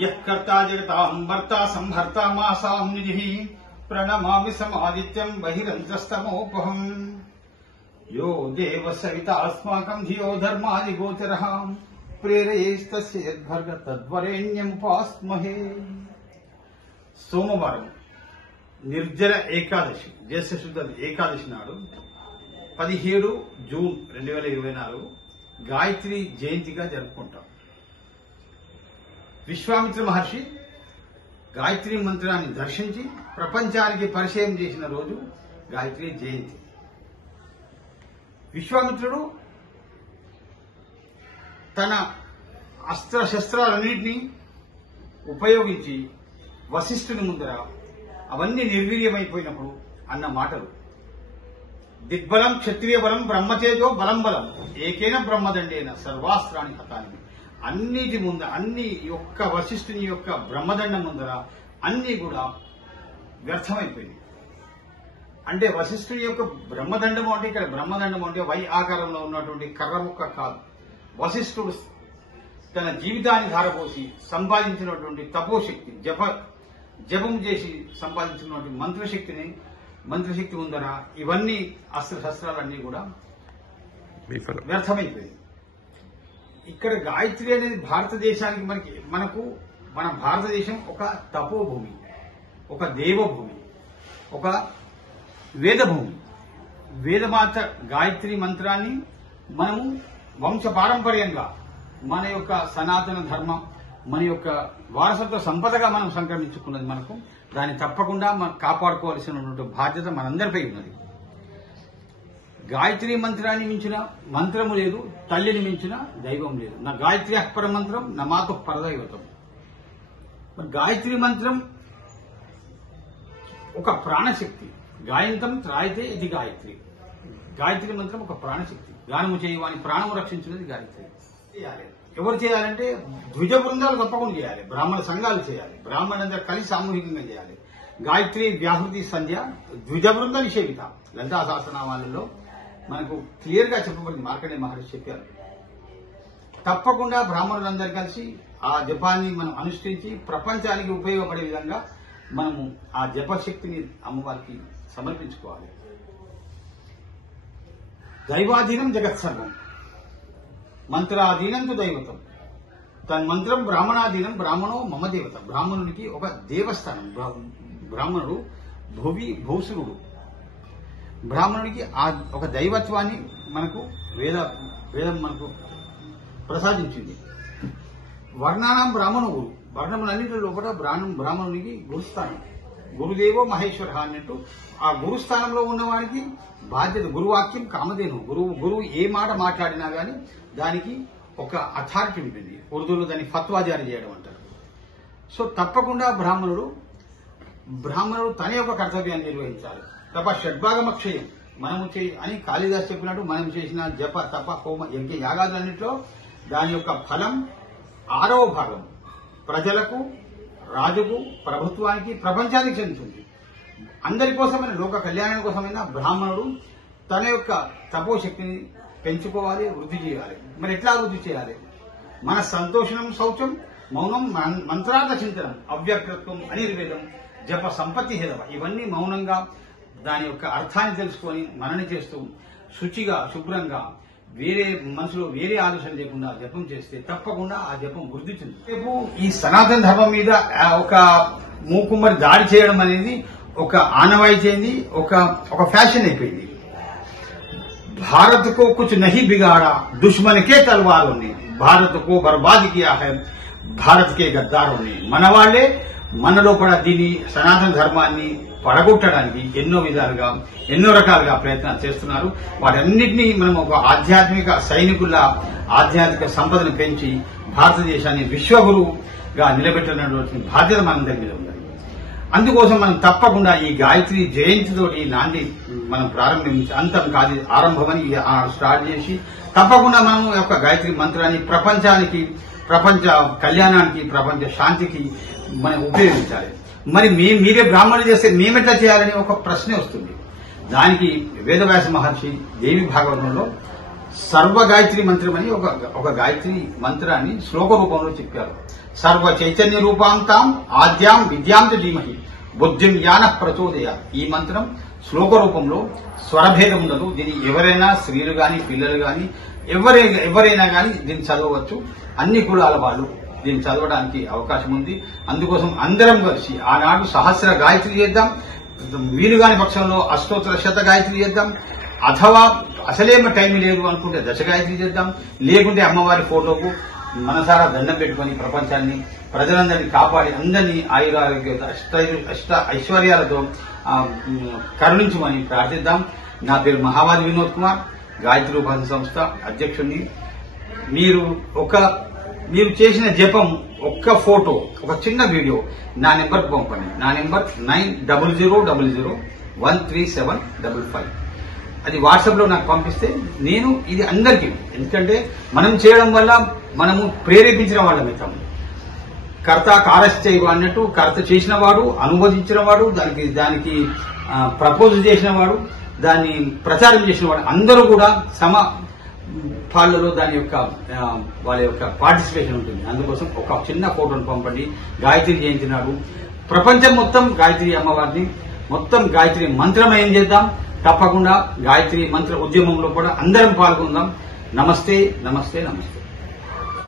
यः कर्ता जगतां भर्ता संहर्ता मासां निधिः प्रणमामि समादित्यं बहिरन्तस्तमोपहम् यो देव सविता अस्माकं धियो धर्मादिगोचरः प्रेरयेस्तस्य यद्भर्ग तद्वरेण्यमुपास्महे। సోమవారం నిర్జల ఏకాదశి జ్యేష్ఠ శుద్ధ ఏకాదశి నాడు 17 జూన్ 2024 గాయత్రి జయంతిగా జరుపుకుంటాం. విశ్వామిత్ర మహర్షి గాయత్రి మంత్రాన్ని దర్శించి ప్రపంచానికి పరిచయం చేసిన రోజు గాయత్రి జయంతి. విశ్వామిత్రుడు తన అస్త్ర శస్త్రాలన్నింటినీ ఉపయోగించి వశిష్ఠుని ముందర అవన్నీ నిర్వీర్యమైపోయినప్పుడు అన్న మాటలు, దిగ్బలం క్షత్రియ బలం బ్రహ్మతేజో బలం బలం ఏకేన బ్రహ్మదండేన సర్వాస్త్రాన్ని హతాని, అన్నిటి ముందర అన్ని యొక్క వశిష్ఠుని యొక్క బ్రహ్మదండం ముందర అన్ని కూడా వ్యర్థమైపోయింది. అంటే వశిష్ఠుని యొక్క బ్రహ్మదండము అంటే ఇక్కడ బ్రహ్మదండము అంటే వై ఆకారంలో ఉన్నటువంటి కర్ర ముక్క కాదు. వశిష్ఠుడు తన జీవితాన్ని ధారపోసి సంపాదించినటువంటి తపోశక్తి, జపం చేసి సంపాదించినటువంటి మంత్రశక్తి ముందర ఇవన్నీ అస్త్రశస్త్రాలన్నీ కూడా వ్యర్థమైపోయింది. ఇక్కడ గాయత్రి అనేది భారతదేశానికి మన భారతదేశం ఒక తపోభూమి, ఒక దేవభూమి, ఒక వేదభూమి. వేదమాత గాయత్రి మంత్రాన్ని మనము వంశపారంపర్యంగా మన యొక్క సనాతన ధర్మం, మన యొక్క వారసత్వ సంపదగా మనం సంక్రమించుకున్నది. దాన్ని తప్పకుండా మనం కాపాడుకోవాల్సినటువంటి బాధ్యత మనందరిపై ఉన్నది. గాయత్రి మంత్రాన్ని మించిన మంత్రము లేదు, తల్లిని మించిన దైవం లేదు. నా గాయత్రి పర మంత్రం నా మాకు పరదైవతం. గాయత్రి మంత్రం ఒక ప్రాణశక్తి. గాయంతం త్రాయితే ఇది గాయత్రి. గాయత్రి మంత్రం ఒక ప్రాణశక్తి. గానము చేయవాని ప్రాణము రక్షించినది గాయత్రి. చేయాలి. ఎవరు చేయాలంటే ద్విజ బృందాలు తప్పకుండా చేయాలి, బ్రాహ్మణ సంఘాలు చేయాలి, బ్రాహ్మణులందరూ కలిసి సామూహికంగా చేయాలి. గాయత్రి వ్యాహృతి సంధ్య ద్విజ బృంద నిషేధిత. లలితా సహస్రనామాలలో మనకు క్లియర్ గా చెప్పబడింది. మార్కండేయ మహర్షి చెప్పారు. తప్పకుండా బ్రాహ్మణులందరూ కలిసి ఆ జపాన్ని మనం అనుష్ఠించి ప్రపంచానికి ఉపయోగపడే విధంగా మనము ఆ జపశక్తిని అమ్మవారికి సమర్పించుకోవాలి. దైవాధీనం జగత్సర్వం, మంత్రాధీనం తు దైవతం, తన్మంత్రం బ్రాహ్మణాధీనం బ్రాహ్మణో మమ దేవత. బ్రాహ్మణుడికి ఒక దేవస్థానం. బ్రాహ్మణుడు భూసురుడు. బ్రాహ్మణుడికి ఒక దైవత్వాన్ని వేదం మనకు ప్రసాదించింది. వర్ణానం బ్రాహ్మణుడు, వర్ణములన్నింటి లోపల బ్రాహ్మణునికి గురుస్థానం. గురుదేవో మహేశ్వర అన్నట్టు ఆ గురుస్థానంలో ఉన్నవాడికి బాధ్యత. గురువాక్యం కామధేను. గురువు ఏ మాట మాట్లాడినా గాని దానికి ఒక అథారిటీ ఉంటుంది. ఉర్దూలో దాన్ని ఫత్వా జారీ చేయడం అంటారు. సో తప్పకుండా బ్రాహ్మణుడు తన యొక్క కర్తవ్యాన్ని నిర్వహించాలి. తప్ప షడ్భాగమక్షయం మనము అని కాళిదాస్ చెప్పినట్టు మనం చేసిన జప తప హోమ యజ్ఞ యాగాదులన్నింటిలో దాని యొక్క ఫలం 6వ భాగం ప్రజలకు, రాజుకు, ప్రభుత్వానికి, ప్రపంచానికి చెందుతుంది. అందరి కోసమైన లోక కళ్యాణం కోసమైనా బ్రాహ్మణుడు తన యొక్క తపోశక్తిని పెంచుకోవాలి, వృద్ధి చేయాలి. మరి ఎట్లా వృద్ధి చేయాలి? మన సంతోషణం శౌచం, మౌనం మంత్రార్థ చింతనం, అవ్యక్తత్వం, అనిర్వేదం, జప సంపత్తి హేదవ. ఇవన్నీ మౌనంగా దాని యొక్క అర్థాన్ని తెలుసుకొని మనని చేస్తూ శుచిగా శుభ్రంగా మనసులో వేరే ఆలోచన లేకుండా జపం చేస్తే తప్పకుండా ఆ జపం వృద్ధి చెందుతుంది. రేపు ఈ సనాతన ధర్మం మీద ఒక మూకుమ్మరి దాడి చేయడం అనేది ఒక ఆనవాయితీ అయింది, ఒక ఫ్యాషన్ అయిపోయింది. భారత్ को कुछ नहीं बिगाड़ा दुश्मन के तलवारों ने, భారత్ को बर्बाद किया है భారత్ के गद्दारों ने. మన వాళ్లే మనలో కూడా దీన్ని సనాతన ధర్మాన్ని పడగొట్టడానికి ఎన్నో రకాలుగా ప్రయత్నాలు చేస్తున్నారు. వాటన్నిటినీ మనం ఒక ఆధ్యాత్మిక సైనికుల్లా ఆధ్యాత్మిక సంపదను పెంచి భారతదేశాన్ని విశ్వగురువుగా నిలబెట్టినటువంటి బాధ్యత మనందరి మీద ఉంది. అందుకోసం మనం తప్పకుండా ఈ గాయత్రి జయంతితోటి నాంది మనం ప్రారంభించి అంతం కాదు ఆరంభమని స్టార్ట్ చేసి తప్పకుండా మనం యొక్క గాయత్రి మంత్రాన్ని ప్రపంచ కళ్యాణానికి, ప్రపంచ శాంతికి మనం ఉపయోగించాలి. మరి మీరే బ్రాహ్మణులు చేస్తే మేమెట్లా చేయాలని ఒక ప్రశ్న వస్తుంది. దానికి వేదవ్యాస మహర్షి దేవి భాగవతంలో సర్వ గాయత్రి మంత్రం అని ఒక గాయత్రి మంత్రాన్ని శ్లోక రూపంలో చెప్పారు. సర్వ చైతన్య రూపాంతాం ఆద్యాం విద్యాం చ ధీమహి బుద్ధిం జ్ఞాన ప్రచోదయ. ఈ మంత్రం శ్లోక రూపంలో స్వరభేదం ఉండదు. దీన్ని ఎవరైనా స్త్రీలు గాని పిల్లలు గాని ఎవరైనా గాని దీన్ని చదవవచ్చు. అన్ని కులాల వాళ్ళు దీన్ని చదవడానికి అవకాశం ఉంది. అందుకోసం అందరం కలిసి ఆనాడు సహస్ర గాయత్రి చేద్దాం. వీలు కాని పక్షంలో అష్టోత్తర శత గాయత్రి చేద్దాం. అథవా అసలేమ టైం లేదు అనుకుంటే దశ గాయత్రి చేద్దాం. లేకుంటే అమ్మవారి ఫోటోకు మనసారా దండం పెట్టుకుని ప్రపంచాన్ని ప్రజలందరినీ కాపాడి అందరినీ ఆయురారోగ్య అష్ట ఐశ్వర్యాలతో కరుణించమని ప్రార్థిద్దాం. నా పేరు మహావాది వినోద్ కుమార్, గాయత్రి ఉపాసన సంస్థ అధ్యక్షుడిని. మీరు చేసిన జపం ఒక్క ఫోటో, ఒక చిన్న వీడియో నా నెంబర్కి పంపండి. నా నెంబర్ 9000013755. అది వాట్సాప్ లో నాకు పంపిస్తే నేను ఇది అందరికీ, ఎందుకంటే మనం చేయడం వల్ల మనము ప్రేరేపించిన వాళ్ళమిస్తాం. కర్త కారశ్చైవ అన్నట్టు కర్త చేసిన వాడు, అనువదించిన వాడు, దానికి ప్రపోజ్ చేసిన వాడు, దాన్ని ప్రచారం చేసిన వాడు అందరూ కూడా సమ పాళ్లలో దాని యొక్క వాళ్ళ యొక్క పార్టిసిపేషన్ ఉంటుంది. అందుకోసం ఒక చిన్న ఫోటోను పంపండి. గాయత్రి జయంతి నాడు ప్రపంచం మొత్తం గాయత్రి అమ్మవారిని మొత్తం గాయత్రి మంత్రమయం చేద్దాం. తప్పకుండా గాయత్రి మంత్ర ఉద్యమంలో కూడా అందరం పాల్గొందాం. నమస్తే నమస్తే నమస్తే.